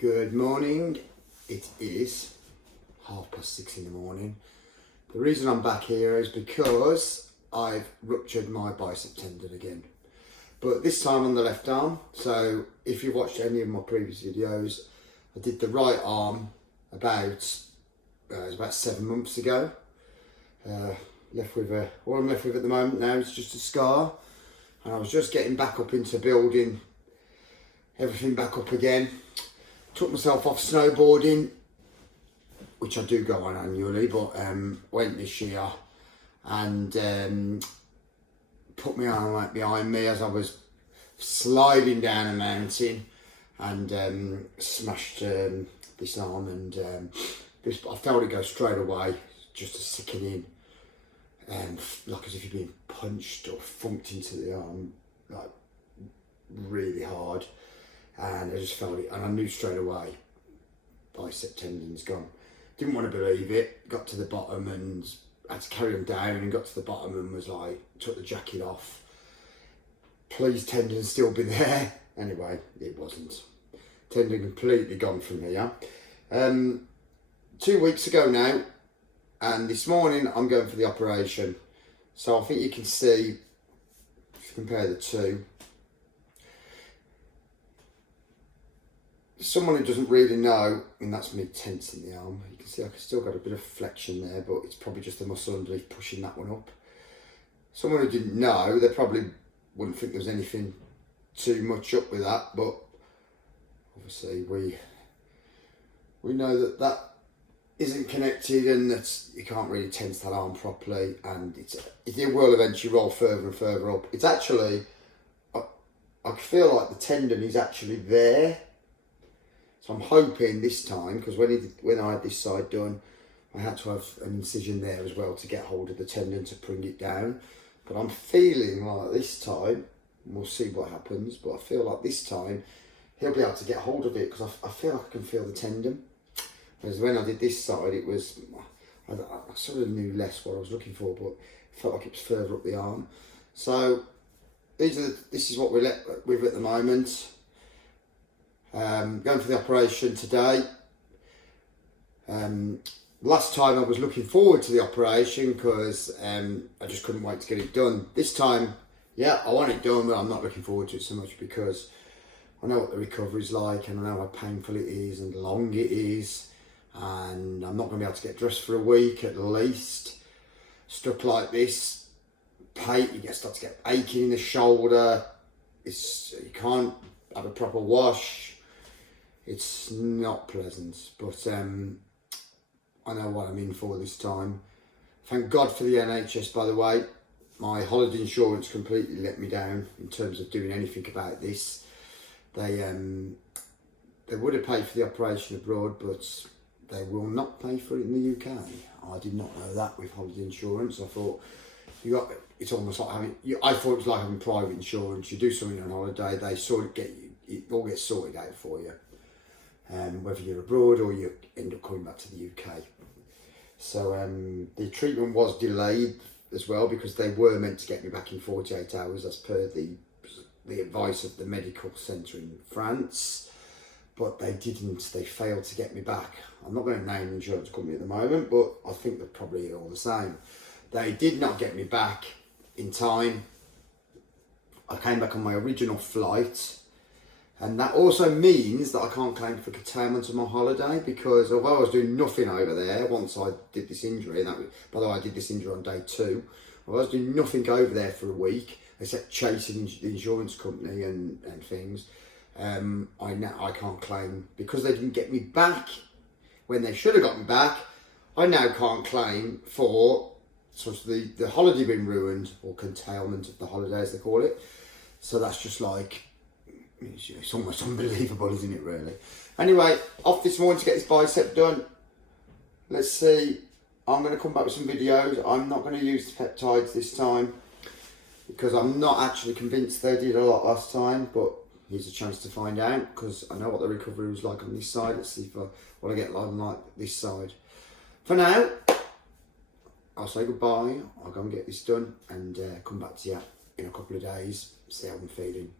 Good morning. It is 6:30 in the morning. The reason I'm back here is because I've ruptured my bicep tendon again, but this time on the left arm. So if you've watched any of my previous videos, I did the right arm about 7 months ago. All I'm left with at the moment now is just a scar, and I was just getting back up into building everything back up again. Took myself off snowboarding, which I do go on annually, but went this year and put my arm right behind me as I was sliding down a mountain and smashed this arm, and I felt it go straight away, just a sickening, like as if you'd been punched or thumped into the arm, like really hard. And I just felt it, and I knew straight away, bicep tendon's gone. Didn't want to believe it. Got to the bottom and had to carry on down, and got to the bottom and was like, took the jacket off. Please, tendon still be there. Anyway, it wasn't. Tendon completely gone from here. 2 weeks ago now, and this morning I'm going for the operation. So I think you can see, if you compare the two, someone who doesn't really know, and that's me tensing the arm. You can see I've still got a bit of flexion there, but it's probably just the muscle underneath pushing that one up. Someone who didn't know, they probably wouldn't think there was anything too much up with that, but obviously we know that that isn't connected, and that you can't really tense that arm properly, and it will eventually roll further and further up. It's actually, I feel like the tendon is actually there. So I'm hoping this time, because when I had this side done, I had to have an incision there as well to get hold of the tendon to bring it down. But I'm feeling like this time, we'll see what happens, but I feel like this time he'll be able to get hold of it, because I feel like I can feel the tendon. Whereas when I did this side, it was, I sort of knew less what I was looking for, but it felt like it was further up the arm. So this is what we're left with at the moment. Going for the operation today. Last time I was looking forward to the operation because I just couldn't wait to get it done. This time, yeah, I want it done, but I'm not looking forward to it so much because I know what the recovery's like, and I know how painful it is and long it is, and I'm not going to be able to get dressed for a week at least. Stuff like this, you start to get aching in the shoulder. You can't have a proper wash. It's not pleasant, but I know what I'm in for this time. Thank God for the NHS, by the way. My holiday insurance completely let me down in terms of doing anything about this. They would have paid for the operation abroad, but they will not pay for it in the UK. I did not know that with holiday insurance. I thought it's almost like I thought it was like having private insurance. You do something on holiday, they it all gets sorted out for you. Whether you're abroad or you end up coming back to the UK. So the treatment was delayed as well, because they were meant to get me back in 48 hours as per the advice of the medical centre in France, but they didn't. They failed to get me back. I'm not going to name the insurance company at the moment, but I think they're probably all the same. They did not get me back in time. I came back on my original flight. And that also means that I can't claim for curtailment of my holiday, because although I was doing nothing over there once I did this injury, by the way, I did this injury on day 2, I was doing nothing over there for a week except chasing the insurance company and things. I can't claim, because they didn't get me back when they should have got me back. I now can't claim for sort of the holiday being ruined, or curtailment of the holiday as they call it. So that's just like, it's almost unbelievable, isn't it, really? Anyway, off this morning to get this bicep done. Let's see. I'm going to come back with some videos. I'm not going to use the peptides this time, because I'm not actually convinced they did a lot last time, but here's a chance to find out, because I know what the recovery was like on this side. Let's see if I want to get like this side. For now, I'll say goodbye. I'll go and get this done and come back to you in a couple of days, see how I'm feeling.